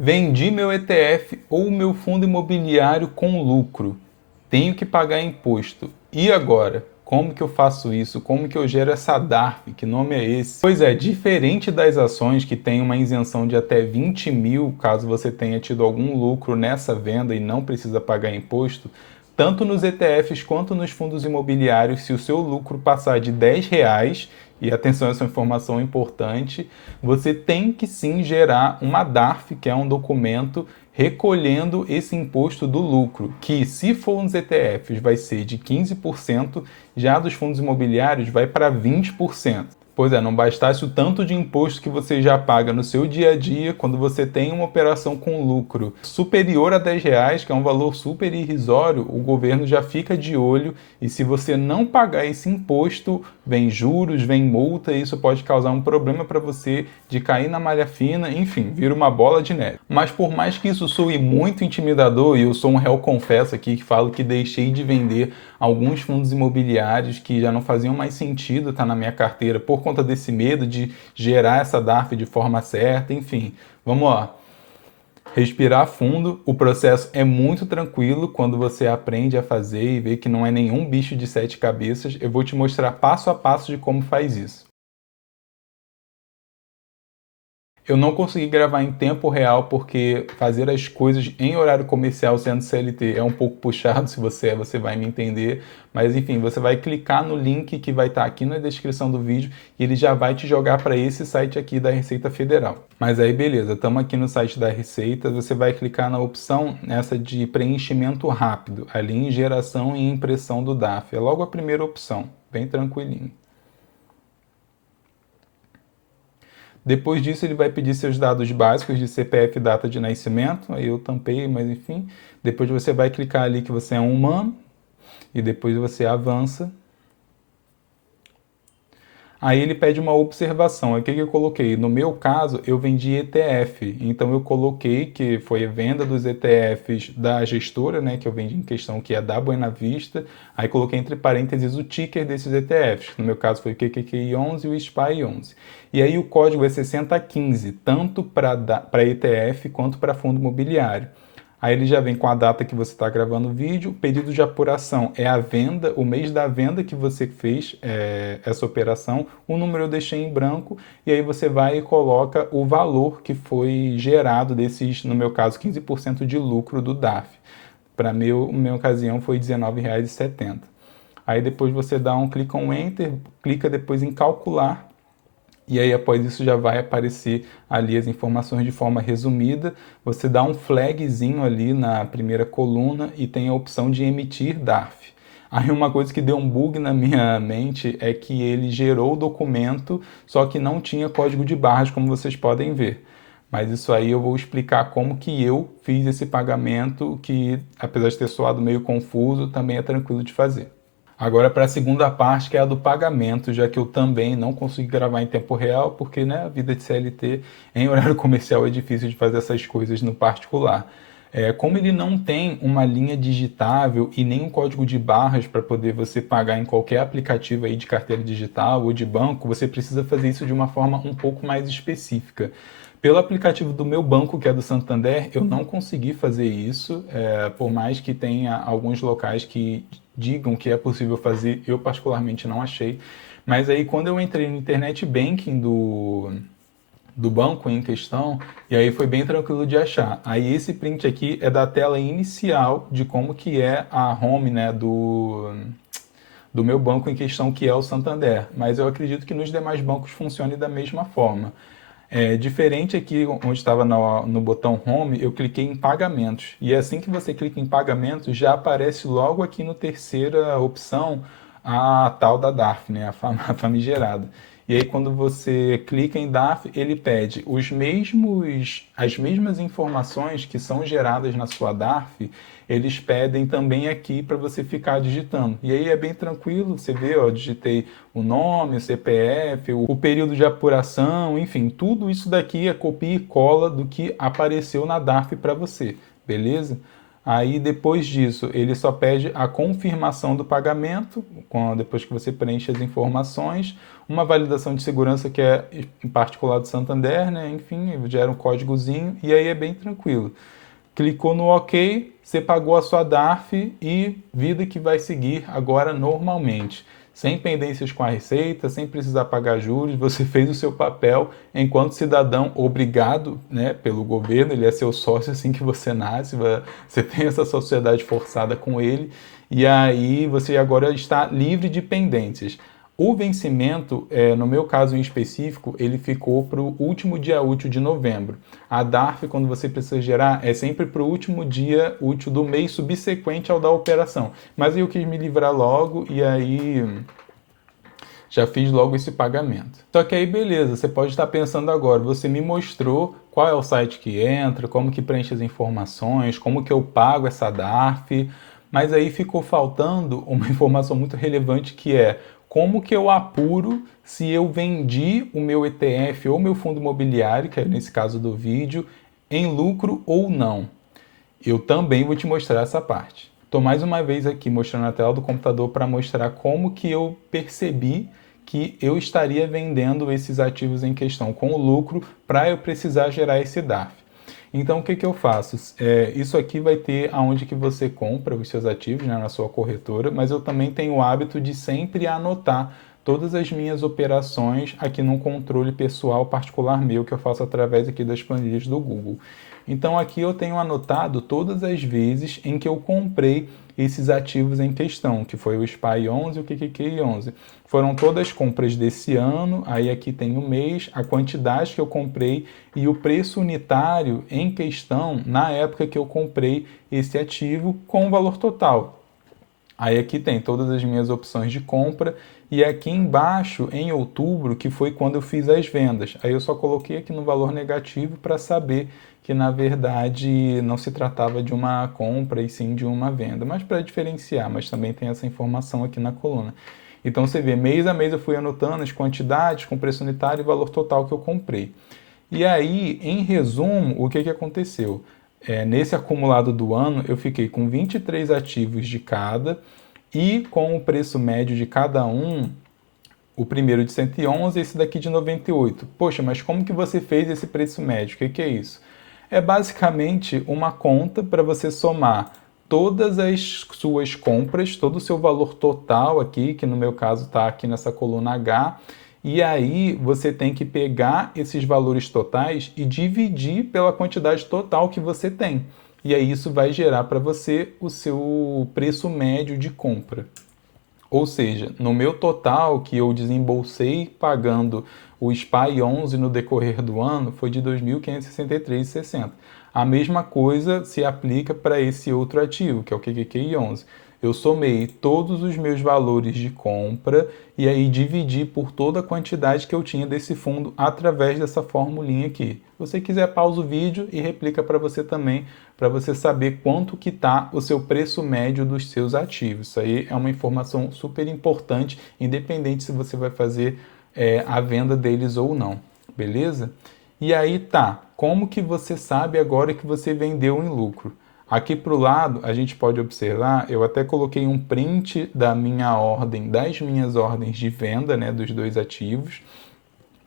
Vendi meu ETF ou meu fundo imobiliário com lucro. Tenho que pagar imposto. E agora? Como que eu faço isso? Como que eu gero essa DARF? Que nome é esse? Pois é, diferente das ações que tem uma isenção de até 20 mil, caso você tenha tido algum lucro nessa venda e não precisa pagar imposto, tanto nos ETFs quanto nos fundos imobiliários, se o seu lucro passar de R$ 10, e atenção, essa informação é importante, você tem que sim gerar uma DARF, que é um documento recolhendo esse imposto do lucro, que se for nos ETFs vai ser de 15%, já dos fundos imobiliários vai para 20%. Pois é, não bastasse o tanto de imposto que você já paga no seu dia a dia, quando você tem uma operação com lucro superior a R$ 10, que é um valor super irrisório, o governo já fica de olho e se você não pagar esse imposto, vem juros, vem multa e isso pode causar um problema para você de cair na malha fina, enfim, vira uma bola de neve. Mas por mais que isso soe muito intimidador, e eu sou um réu confesso aqui que falo que deixei de vender alguns fundos imobiliários que já não faziam mais sentido estar na minha carteira por conta desse medo de gerar essa DARF de forma certa, enfim. Vamos lá. Respirar fundo, o processo é muito tranquilo quando você aprende a fazer e vê que não é nenhum bicho de sete cabeças. Eu vou te mostrar passo a passo de como faz isso. Eu não consegui gravar em tempo real porque fazer as coisas em horário comercial sendo CLT é um pouco puxado, se você você vai me entender. Mas enfim, você vai clicar no link que vai estar aqui na descrição do vídeo e ele já vai te jogar para esse site aqui da Receita Federal. Mas aí beleza, estamos aqui no site da Receita, você vai clicar na opção essa de preenchimento rápido, ali em geração e impressão do DAF. É logo a primeira opção, bem tranquilinho. Depois disso, ele vai pedir seus dados básicos de CPF e data de nascimento. Aí eu tampei, mas enfim. Depois você vai clicar ali que você é um humano. E depois você avança. Aí ele pede uma observação. Aí o que eu coloquei? No meu caso, eu vendi ETF. Então eu coloquei que foi a venda dos ETFs da gestora, né, que eu vendi em questão, que é da Buena Vista. Aí coloquei entre parênteses o ticker desses ETFs. No meu caso foi o QQQI11 e o SPY11. E aí o código é 6015, tanto para ETF quanto para fundo imobiliário. Aí ele já vem com a data que você está gravando o vídeo, período de apuração é a venda, o mês da venda que você fez essa operação, o número eu deixei em branco, e aí você vai e coloca o valor que foi gerado desses, no meu caso, 15% de lucro do DAF. Para minha ocasião foi R$19,70. Aí depois você dá um clica um Enter, clica depois em calcular, e aí após isso já vai aparecer ali as informações de forma resumida. Você dá um flagzinho ali na primeira coluna e tem a opção de emitir DARF. Aí uma coisa que deu um bug na minha mente é que ele gerou o documento, só que não tinha código de barras, como vocês podem ver. Mas isso aí eu vou explicar como que eu fiz esse pagamento, que apesar de ter soado meio confuso, também é tranquilo de fazer. Agora para a segunda parte, que é a do pagamento, já que eu também não consegui gravar em tempo real, porque né, a vida de CLT em horário comercial é difícil de fazer essas coisas no particular. Como ele não tem uma linha digitável e nem um código de barras para poder você pagar em qualquer aplicativo aí de carteira digital ou de banco, você precisa fazer isso de uma forma um pouco mais específica. Pelo aplicativo do meu banco, que é do Santander, eu não consegui fazer isso, por mais que tenha alguns locais que digam que é possível fazer, eu particularmente não achei. Mas aí quando eu entrei no internet banking do banco em questão, e aí foi bem tranquilo de achar. Aí esse print aqui é da tela inicial de como que é a home, né, do meu banco em questão, que é o Santander. Mas eu acredito que nos demais bancos funcione da mesma forma. Diferente aqui, onde estava no botão Home, eu cliquei em Pagamentos. E assim que você clica em Pagamentos, já aparece logo aqui no terceira opção a tal da DARF, né? A famigerada. E aí, quando você clica em DARF, ele pede as mesmas informações que são geradas na sua DARF, eles pedem também aqui para você ficar digitando. E aí é bem tranquilo, você vê, ó, digitei o nome, o CPF, o período de apuração, enfim, tudo isso daqui é copia e cola do que apareceu na DARF para você, beleza? Aí, depois disso, ele só pede a confirmação do pagamento, depois que você preenche as informações, uma validação de segurança que é em particular do Santander, né? Enfim, gera um códigozinho e aí é bem tranquilo. Clicou no OK, você pagou a sua DARF e vida que vai seguir agora normalmente. Sem pendências com a Receita, sem precisar pagar juros, você fez o seu papel enquanto cidadão obrigado, né, pelo governo, ele é seu sócio assim que você nasce, você tem essa sociedade forçada com ele, e aí você agora está livre de pendências. O vencimento, no meu caso em específico, ele ficou para o último dia útil de novembro. A DARF, quando você precisa gerar, é sempre para o último dia útil do mês subsequente ao da operação. Mas eu quis me livrar logo e aí já fiz logo esse pagamento. Só que aí beleza, você pode estar pensando agora, você me mostrou qual é o site que entra, como que preenche as informações, como que eu pago essa DARF, mas aí ficou faltando uma informação muito relevante que é como que eu apuro se eu vendi o meu ETF ou meu fundo imobiliário, que é nesse caso do vídeo, em lucro ou não. Eu também vou te mostrar essa parte. Estou mais uma vez aqui mostrando a tela do computador para mostrar como que eu percebi que eu estaria vendendo esses ativos em questão com lucro para eu precisar gerar esse DARF. Então, o que eu faço? Isso aqui vai ter aonde que você compra os seus ativos, né, na sua corretora, mas eu também tenho o hábito de sempre anotar todas as minhas operações aqui num controle pessoal particular meu, que eu faço através aqui das planilhas do Google. Então, aqui eu tenho anotado todas as vezes em que eu comprei esses ativos em questão, que foi o SPY 11 e o QQQ 11. Foram todas compras desse ano, aí aqui tem o mês, a quantidade que eu comprei e o preço unitário em questão na época que eu comprei esse ativo com o valor total. Aí aqui tem todas as minhas opções de compra e aqui embaixo, em outubro, que foi quando eu fiz as vendas. Aí eu só coloquei aqui no valor negativo para saber que na verdade não se tratava de uma compra e sim de uma venda, mas para diferenciar, mas também tem essa informação aqui na coluna. Então você vê, mês a mês eu fui anotando as quantidades com preço unitário e valor total que eu comprei. E aí, em resumo, o que aconteceu? Nesse acumulado do ano, eu fiquei com 23 ativos de cada e com o preço médio de cada um, o primeiro de 111 e esse daqui de 98. Poxa, mas como que você fez esse preço médio? O que é isso? É basicamente uma conta para você somar todas as suas compras, todo o seu valor total aqui, que no meu caso está aqui nessa coluna H, e aí você tem que pegar esses valores totais e dividir pela quantidade total que você tem. E aí isso vai gerar para você o seu preço médio de compra. Ou seja, no meu total que eu desembolsei pagando o SPY 11 no decorrer do ano foi de R$ 2.563,60. A mesma coisa se aplica para esse outro ativo, que é o QQQI 11. Eu somei todos os meus valores de compra e aí dividi por toda a quantidade que eu tinha desse fundo através dessa formulinha aqui. Se você quiser, pausa o vídeo e replica para você também, para você saber quanto que está o seu preço médio dos seus ativos. Isso aí é uma informação super importante, independente se você vai fazer a venda deles ou não, beleza? E aí tá, como que você sabe agora que você vendeu em lucro? Aqui para o lado, a gente pode observar, eu até coloquei um print da minha ordem, das minhas ordens de venda, né, dos dois ativos.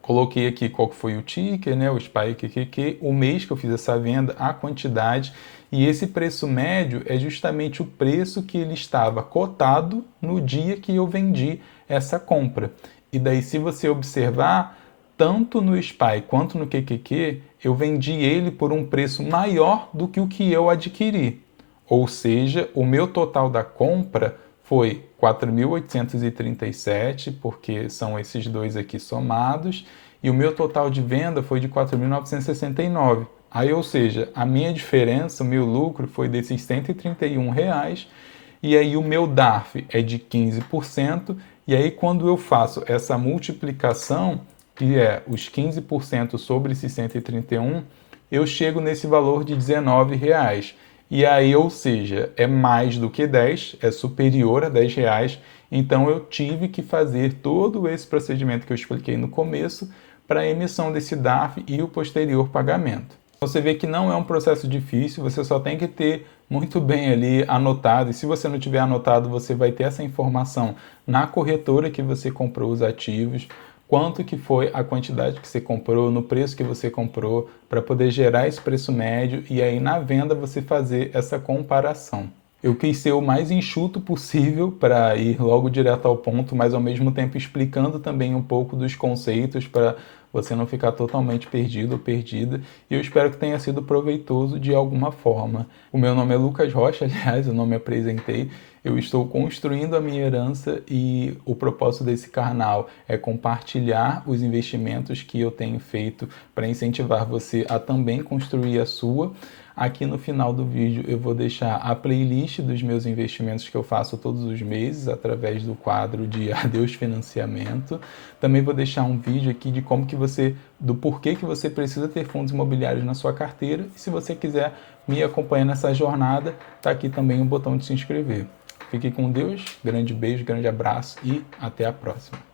Coloquei aqui qual foi o ticker, né, o SPY QQQ, o mês que eu fiz essa venda, a quantidade, e esse preço médio é justamente o preço que ele estava cotado no dia que eu vendi essa compra. E daí, se você observar, tanto no SPY quanto no QQQ, eu vendi ele por um preço maior do que o que eu adquiri. Ou seja, o meu total da compra foi 4.837, porque são esses dois aqui somados, e o meu total de venda foi de 4.969. Aí, ou seja, a minha diferença, o meu lucro foi desses R$ 131, e aí o meu DARF é de 15%, e aí quando eu faço essa multiplicação, que é os 15% sobre esses 131, eu chego nesse valor de R$ 19. E aí, ou seja, é mais do que 10, é superior a R$ 10, então eu tive que fazer todo esse procedimento que eu expliquei no começo para a emissão desse DARF e o posterior pagamento. Você vê que não é um processo difícil, você só tem que ter muito bem ali anotado. E se você não tiver anotado, você vai ter essa informação na corretora que você comprou os ativos, quanto que foi a quantidade que você comprou, no preço que você comprou, para poder gerar esse preço médio e aí na venda você fazer essa comparação. Eu quis ser o mais enxuto possível para ir logo direto ao ponto, mas ao mesmo tempo explicando também um pouco dos conceitos para você não ficar totalmente perdido ou perdida. E eu espero que tenha sido proveitoso de alguma forma. O meu nome é Lucas Rocha, aliás, eu não me apresentei. Eu estou construindo a minha herança e o propósito desse canal é compartilhar os investimentos que eu tenho feito para incentivar você a também construir a sua. Aqui no final do vídeo eu vou deixar a playlist dos meus investimentos que eu faço todos os meses através do quadro de Adeus Financiamento. Também vou deixar um vídeo aqui de do porquê que você precisa ter fundos imobiliários na sua carteira. E se você quiser me acompanhar nessa jornada, tá aqui também o botão de se inscrever. Fique com Deus, grande beijo, grande abraço e até a próxima.